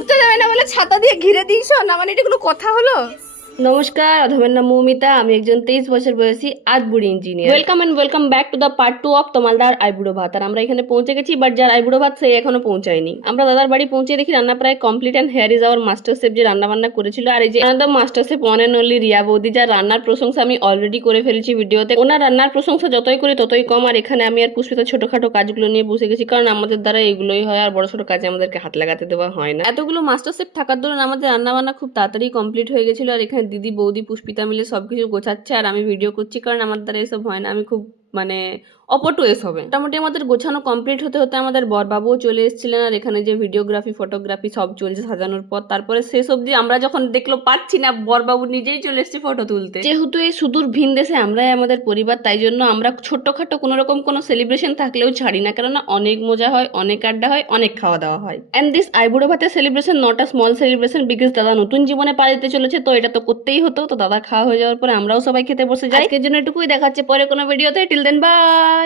ঢুকতে দেবে না বলে ছাতা দিয়ে ঘিরে দিয়েছো না, মানে এটা কোনো কথা হলো? নমস্কার, অধমের নাম মৌমিতা, আমি একজন 23 বছর বয়সী আধবুড়ি engineer. Welcome and welcome back to the part 2 of তমালদার আইবুড়ো ভাত। আর আমরা এখানে পৌঁছে গেছি, বাট যার আইবুড়ো ভাত সে এখনো পৌঁছায়নি। আমরা দাদার বাড়ি পৌঁছে দেখি রান্না প্রায় complete, and here is our master chef যে রান্না বান্না করেছিল। আর এই যে একদম master chef one and only Ria বৌদি, যার রান্নার প্রশংসা আমি অলরেডি করে ফেলেছি ভিডিওতে। ওনার রান্নার প্রশংসা যতই করি ততই কম। আর এখানে আমি আর পুষ্পিতা ছোটখাটো কাজগুলো নিয়ে বসে গেছি, কারণ আমাদের দ্বারা এগুলোই হয়, আর বড় ছোট কাজে আমাদেরকে হাত লাগাতে দেওয়া হয় না। এতগুলো মাস্টার শেফ থাকার দরুন আমাদের রান্না বান্না খুব তাড়াতাড়ি কমপ্লিট হয়ে গেছিল। আর এখানে দিদি বৌদি পুষ্পিতা মিলে সবকিছু গোছাচ্ছে আর আমি ভিডিও করছি, কারণ আমার দ্বারা এসব হয় না। আমি খুব মানে অপটু এসবে। মোটামুটি আমাদের গোছানো কমপ্লিট হতে হতে আমাদের বরবাবুও চলে এসেছিলেন। আর এখানে যে ভিডিওগ্রাফি ফটোগ্রাফি সব চলছে সাজানোর পর, তারপরে শেষ অবধি আমরা যখন দেখলো পাচ্ছি না, বরবাবু নিজেই চলে এসেছে ফটো তুলতে। যেহেতু এই সুদূর ভিন দেশে আমরাই আমাদের পরিবার, তাই জন্য আমরা ছোট্টখাটো কোনো রকম কোনো সেলিব্রেশন থাকলেও ছাড়ি না, কেননা অনেক মজা হয়, অনেক আড্ডা হয়, অনেক খাওয়া দাওয়া হয়। এন্ড দিস আইবুড়ো ভাতের celebration not a small celebration, because দাদা নতুন জীবনে পা দিতে চলেছে, তো এটা তো করতেই হতো। তো দাদা খাওয়া হয়ে যাওয়ার পরে আমরাও সবাই খেতে বসে যাই। আজকের জন্য এটুকুই, দেখাচ্ছে পরে কোনো ভিডিওতে। Till then by.